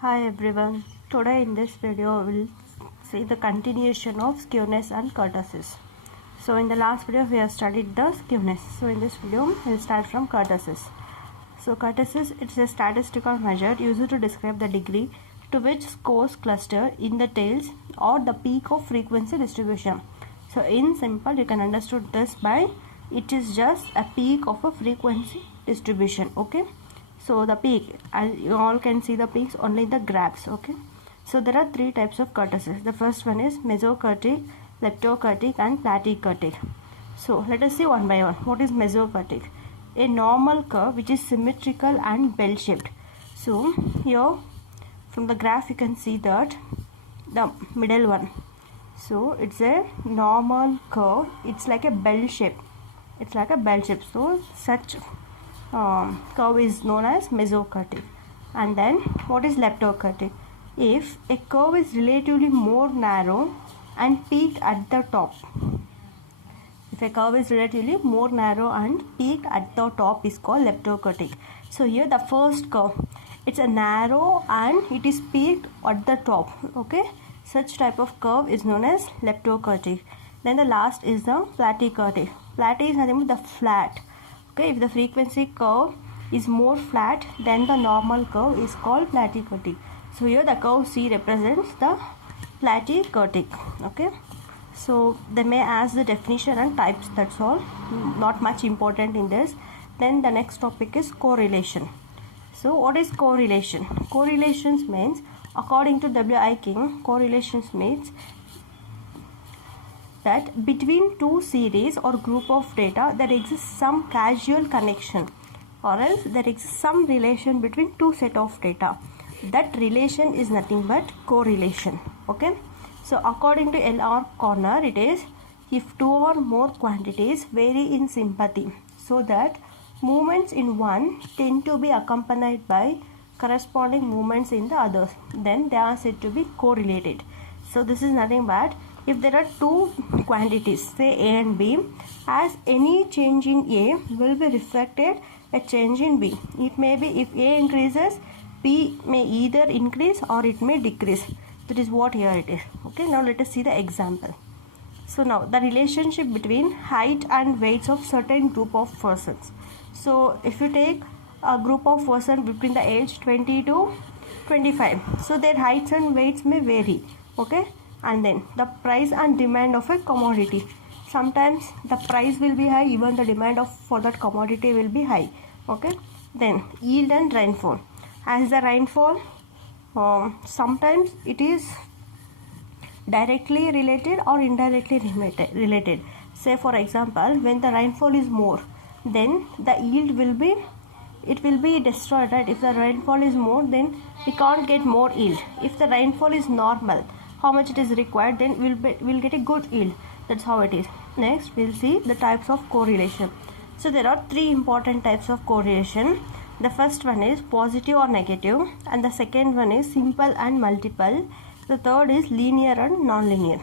Hi everyone, today in this video we'll see the continuation of skewness and kurtosis. So in the last video we have studied the skewness. So in this video we'll start from kurtosis. So kurtosis, it's a statistical measure used to describe the degree to which scores cluster in the tails or the peak of frequency distribution. So in simple you can understand this by it is just a peak of a frequency distribution. Okay. So the peak, as you all can see the peaks only in the graphs. Okay. So there are three types of kurtosis. The first one is mesokurtic, leptokurtic and platykurtic. So let us see one by one. What is mesokurtic? A normal curve which is symmetrical and bell shaped. So here from the graph you can see that the middle one. So it's a normal curve. It's like a bell shape. It's like a bell shape. So such curve is known as mesokurtic. And then what is leptokurtic? If a curve is relatively more narrow and peaked at the top. If a curve is relatively more narrow and peaked at the top is called leptokurtic. So here the first curve, it's a narrow and it is peaked at the top. Okay, such type of curve is known as leptokurtic. Then the last is the platykurtic. Platy is nothing but the flat. Okay, if the frequency curve is more flat than the normal curve is called platykurtic. So here the curve C represents the platykurtic. Okay, so they may ask the definition and types, that's all, not much important in this. Then the next topic is correlation. So what is correlation? Correlations means, according to W.I. King, correlations means that between two series or group of data there exists some causal connection, or else there exists some relation between two set of data. That relation is nothing but correlation. Okay, so according to L.R. Conner, it is if two or more quantities vary in sympathy so that movements in one tend to be accompanied by corresponding movements in the others, then they are said to be correlated. So this is nothing but if there are two quantities, say A and B, as any change in A will be reflected a change in B. It may be if A increases, B may either increase or it may decrease. That is what here it is. Okay, now let us see the example. So now the relationship between height and weights of certain group of persons. So if you take a group of persons between the age 20 to 25, so their heights and weights may vary. Okay, and then the price and demand of a commodity. Sometimes the price will be high, even the demand for that commodity will be high. Okay, then yield and rainfall. As the rainfall, sometimes it is directly related or indirectly related. Say for example, when the rainfall is more, then the yield will be, it will be destroyed, right? If the rainfall is more, then we can't get more yield. If the rainfall is normal, how much it is required, then we'll get a good yield. That's how it is. Next we'll see the types of correlation. So there are three important types of correlation. The first one is positive or negative, and the second one is simple and multiple. The third is linear and non-linear.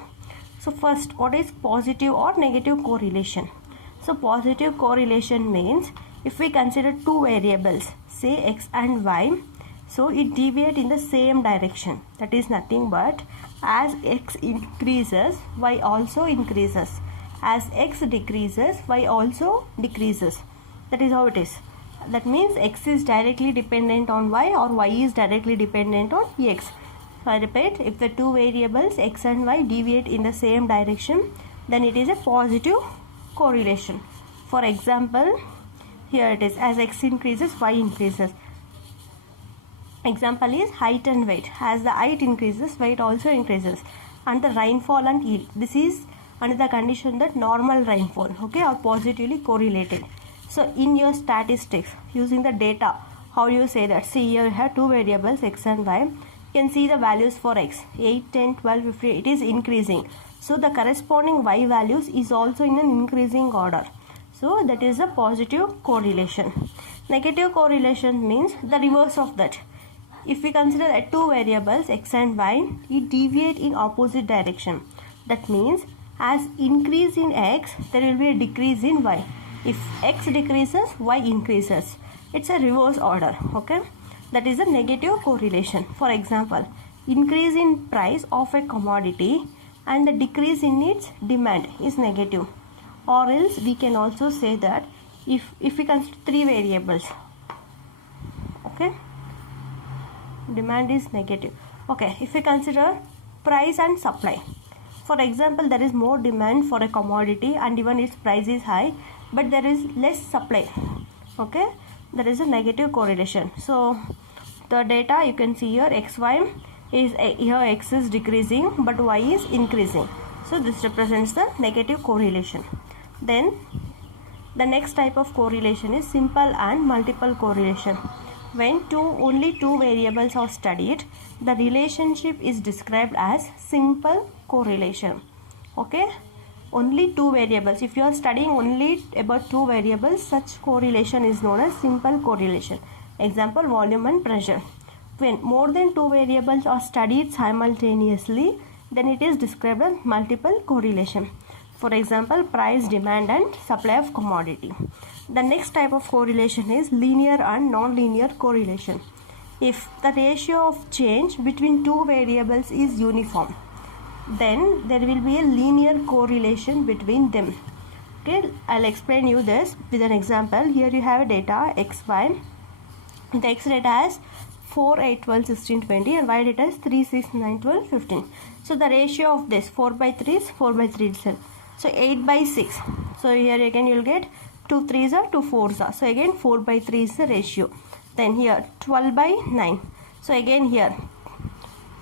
So first, what is positive or negative correlation? So positive correlation means if we consider two variables, say x and y, so it deviates in the same direction. That is nothing but as x increases, y also increases. As x decreases, y also decreases. That is how it is. That means x is directly dependent on y or y is directly dependent on x. So I repeat, if the two variables x and y deviate in the same direction, then it is a positive correlation. For example, here it is, as x increases, y increases. Example is height and weight. As the height increases, weight also increases. And the rainfall and yield. This is under the condition that normal rainfall, okay, are positively correlated. So in your statistics, using the data, how do you say that? See, here you have two variables x and y. You can see the values for x, 8, 10, 12, 15, it is increasing. So the corresponding y values is also in an increasing order. So that is a positive correlation. Negative correlation means the reverse of that. If we consider two variables x and y, it deviate in opposite direction. That means as increase in x, there will be a decrease in y. If x decreases, y increases. It's a reverse order. Okay. that is a negative correlation. For example, increase in price of a commodity and the decrease in its demand is negative. Or else we can also say that if we consider three variables, okay, demand is negative. Okay, if we consider price and supply, for example, there is more demand for a commodity and even its price is high, but there is less supply. Okay, there is a negative correlation. So the data you can see here, xy is here, x is decreasing but y is increasing. So this represents the negative correlation. Then the next type of correlation is simple and multiple correlation. When only two variables are studied, the relationship is described as simple correlation. Okay, only two variables. If you are studying only about two variables, such correlation is known as simple correlation. Example, volume and pressure. When more than two variables are studied simultaneously, then it is described as multiple correlation. For example, price, demand and supply of commodity. The next type of correlation is linear and non-linear correlation. If the ratio of change between two variables is uniform, then there will be a linear correlation between them. Okay, I'll explain you this with an example. Here you have a data xy. The x data has 4, 8, 12, 16, 20 and y data is 3, 6, 9, 12, 15. So the ratio of this 4 by 3 is 4 by 3 itself. So 8 by 6. So here again you will get 2 3s are 2 4s are. So again 4 by 3 is the ratio. Then here 12 by 9. So again here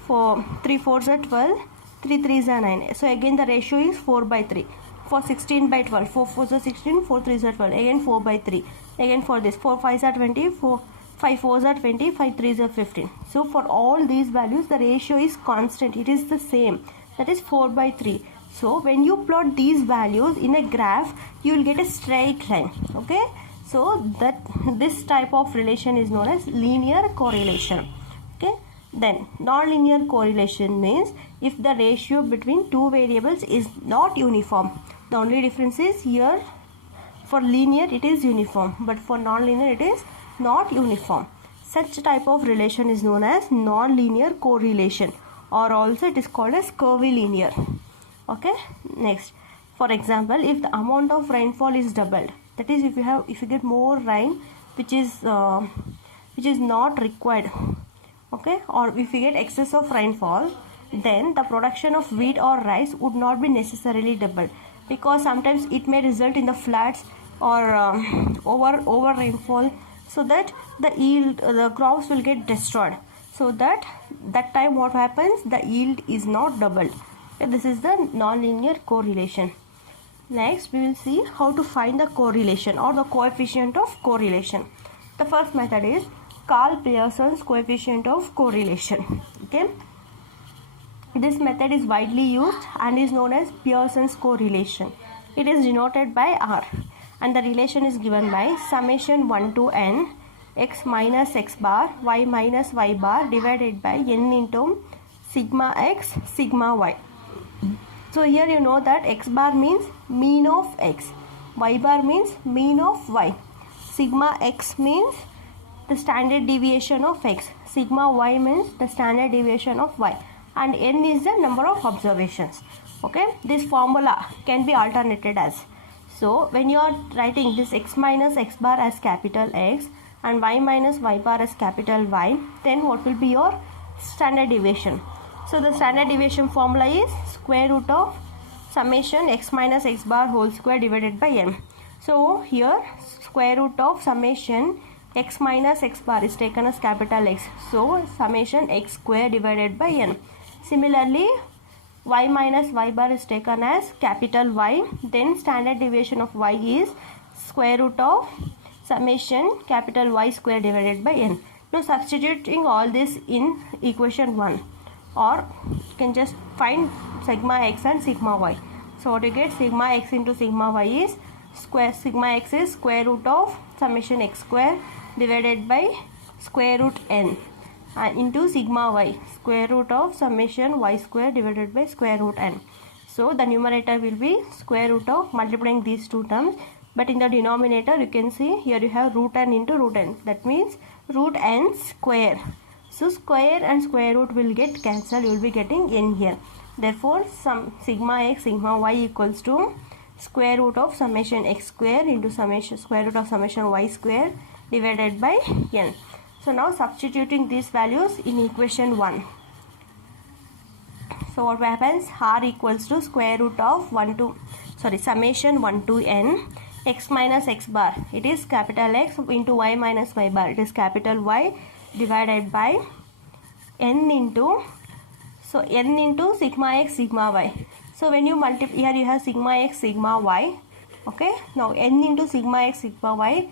3 4s are 12, 3 3s are 9. So again the ratio is 4 by 3. For 16 by 12, 4 4s are 16, 4 3s are 12. Again 4 by 3. Again for this 4 5s are 20, 5 4s are 20, 5 3s are 15. So for all these values the ratio is constant. It is the same. That is 4 by 3. So when you plot these values in a graph, you will get a straight line. Okay, so that this type of relation is known as linear correlation. Okay, then non-linear correlation means if the ratio between two variables is not uniform. The only difference is here for linear it is uniform, but for non-linear it is not uniform. Such type of relation is known as non-linear correlation, or also it is called as curvilinear. Okay, next, for example, if the amount of rainfall is doubled, that is if you get more rain which is not required, okay, or if you get excess of rainfall, then the production of wheat or rice would not be necessarily doubled, because sometimes it may result in the floods or over rainfall, so that the yield, the crops will get destroyed. So that time what happens, the yield is not doubled. This is the non-linear correlation. Next we will see how to find the correlation or the coefficient of correlation. The first method is Karl Pearson's coefficient of correlation. Okay, this method is widely used and is known as Pearson's correlation. It is denoted by R and the relation is given by summation 1 to n x minus x bar y minus y bar divided by n into sigma x sigma y. So here you know that x bar means mean of x, y bar means mean of y, sigma x means the standard deviation of x, sigma y means the standard deviation of y, and n is the number of observations. Okay, this formula can be alternated as. So when you are writing this x minus x bar as capital X and y minus y bar as capital Y, then what will be your standard deviation? So the standard deviation formula is square root of summation x minus x bar whole square divided by n. So here square root of summation x minus x bar is taken as capital X. So summation x square divided by n. Similarly, y minus y bar is taken as capital Y. Then standard deviation of y is square root of summation capital Y square divided by n. Now substituting all this in equation 1. Or you can just find sigma x and sigma y. So what you get, sigma x into sigma y is sigma x is square root of summation x square divided by square root n, and into sigma y square root of summation y square divided by square root n. So the numerator will be square root of multiplying these two terms, but in the denominator you can see here you have root n into root n. That means root n square. So square and square root will get cancelled. You will be getting n here. Therefore, sigma x sigma y equals to square root of summation x square into summation square root of summation y square divided by n. So now substituting these values in equation 1. So what happens? R equals to square root of summation 1 to n x minus x bar. It is capital X into y minus y bar. It is capital Y divided by n into sigma x sigma y. So when you multiply, here you have sigma x sigma y. Okay, now n into sigma x sigma y,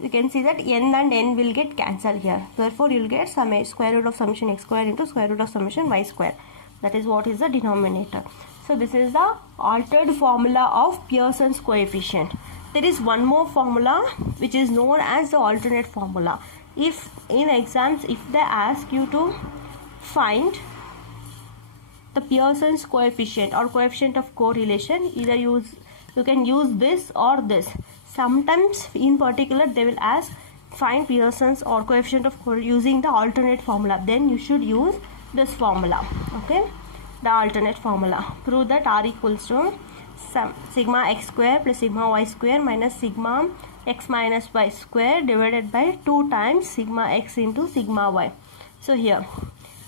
you can see that n and n will get cancelled here. Therefore you will get square root of summation x square into square root of summation y square. That is what is the denominator. So this is the altered formula of Pearson's coefficient. There is one more formula which is known as the alternate formula. If in exams, if they ask you to find the Pearson's coefficient or coefficient of correlation, either you can use this or this. Sometimes in particular they will ask find Pearson's or coefficient of using the alternate formula. Then you should use this formula. Okay, the alternate formula. Prove that R equals to sigma x square plus sigma y square minus sigma x minus y square divided by 2 times sigma x into sigma y. So here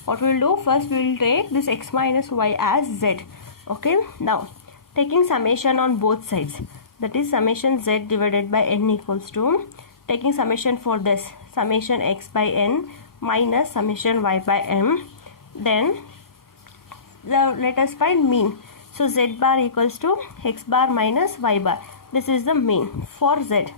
what we will do, first we will take this x minus y as z. Okay, now taking summation on both sides, that is summation z divided by n equals to, taking summation for this, summation x by n minus summation y by m. Then let us find mean. So z bar equals to x bar minus y bar. This is the mean for z.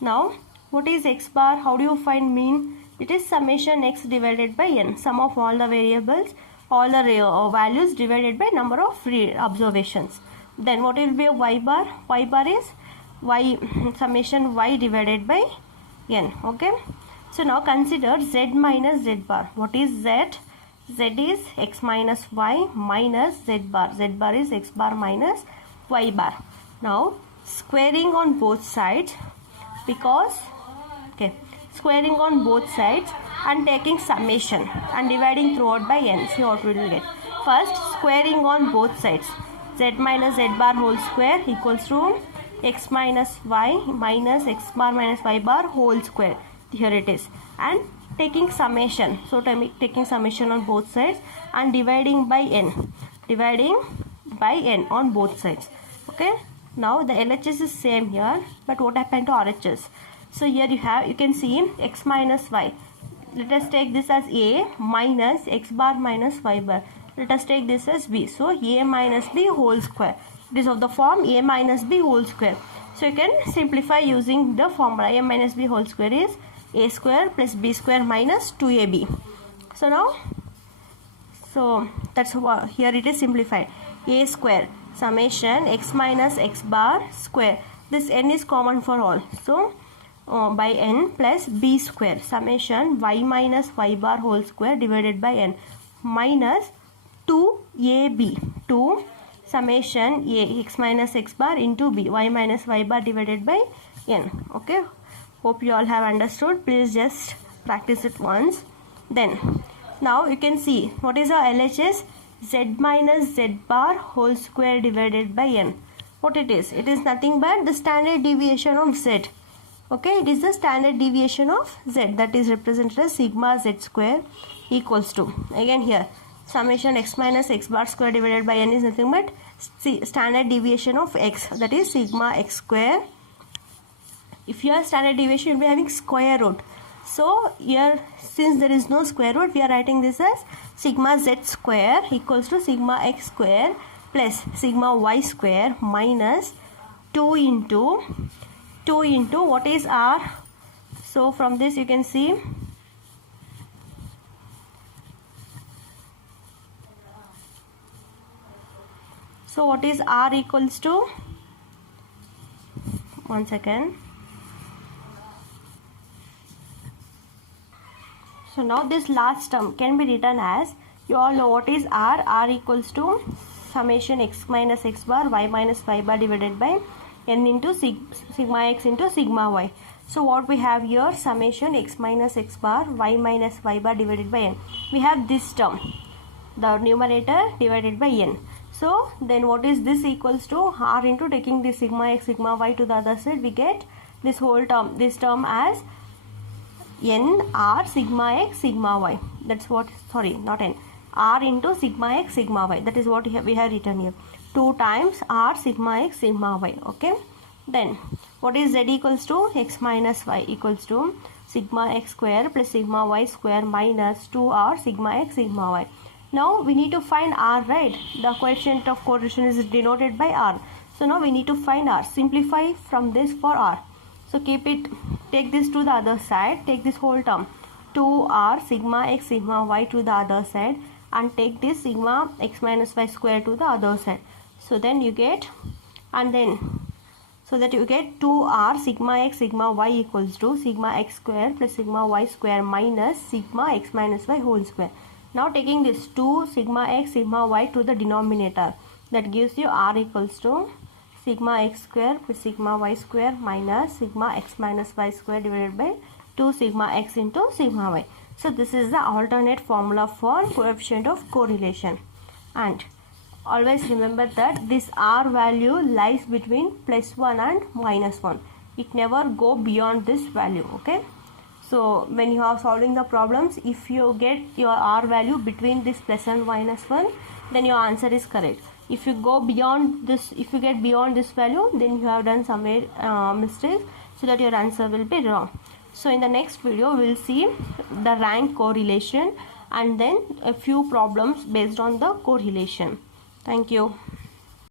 Now what is x bar? How do you find mean? It is summation x divided by n, sum of all the variables, all the values divided by number of observations. Then what will be a y bar? Y bar is summation y divided by n. Okay, so now consider z minus z bar. What is z? Z is x minus y minus z bar. Z bar is x bar minus y bar. Now squaring on both sides, because squaring on both sides and taking summation and dividing throughout by n. See what we will get. First, squaring on both sides. Z minus z bar whole square equals to x minus y minus x bar minus y bar whole square. Here it is. And taking summation. So taking summation on both sides and dividing by n. Dividing by n on both sides. Okay. Now the LHS is same here. But what happened to RHS? So here you can see x minus y. Let us take this as a minus x bar minus y bar. Let us take this as b. So a minus b whole square. It is of the form a minus b whole square. So you can simplify using the formula. A minus b whole square is a square plus b square minus 2ab. So now, that's what here it is simplified. A square summation x minus x bar square. This n is common for all. So by n plus b square summation y minus y bar whole square divided by n minus 2ab, 2 summation a x minus x bar into b y minus y bar divided by n. Okay, hope you all have understood. Please just practice it once. Then now you can see what is our LHS? Z minus z bar whole square divided by n. What it is? It is nothing but the standard deviation of z. Okay, it is the standard deviation of z, that is represented as sigma z square equals to, again here summation x minus x bar square divided by n is nothing but standard deviation of x, that is sigma x square. If you have standard deviation, you will be having square root. So here, since there is no square root, we are writing this as sigma z square equals to sigma x square plus sigma y square minus 2 into what is r. So from this you can see so what is r equals to, one second. So now this last term can be written as, you all know what is r. R equals to summation x minus x bar y minus y bar divided by n into sigma x into sigma y. So what we have here, summation x minus x bar y minus y bar divided by n. We have this term, the numerator divided by n. So then what is this equals to? R into taking this sigma x sigma y to the other side, we get this whole term, this term as n r sigma x sigma y. That's what, sorry, not n, r into sigma x sigma y. That is what we have written here. 2 times r sigma x sigma y. Okay. Then what is z equals to? X minus y equals to sigma x square plus sigma y square minus 2r sigma x sigma y. Now we need to find r, right? The coefficient of correlation is denoted by r. So now we need to find r. Simplify from this for r. So keep it, take this to the other side, take this whole term 2r sigma x sigma y to the other side, and take this sigma x minus y square to the other side. So then you get, and then so that you get 2r sigma x sigma y equals to sigma x square plus sigma y square minus sigma x minus y whole square. Now taking this 2 sigma x sigma y to the denominator, that gives you r equals to sigma x square plus sigma y square minus sigma x minus y square divided by 2 sigma x into sigma y. So this is the alternate formula for coefficient of correlation. And always remember that this r value lies between +1 and -1. It never go beyond this value. Okay. So when you are solving the problems, if you get your r value between this plus and -1, then your answer is correct. If you go beyond this, if you get beyond this value, then you have done some mistakes, so that your answer will be wrong. So in the next video, we will see the rank correlation and then a few problems based on the correlation. Thank you.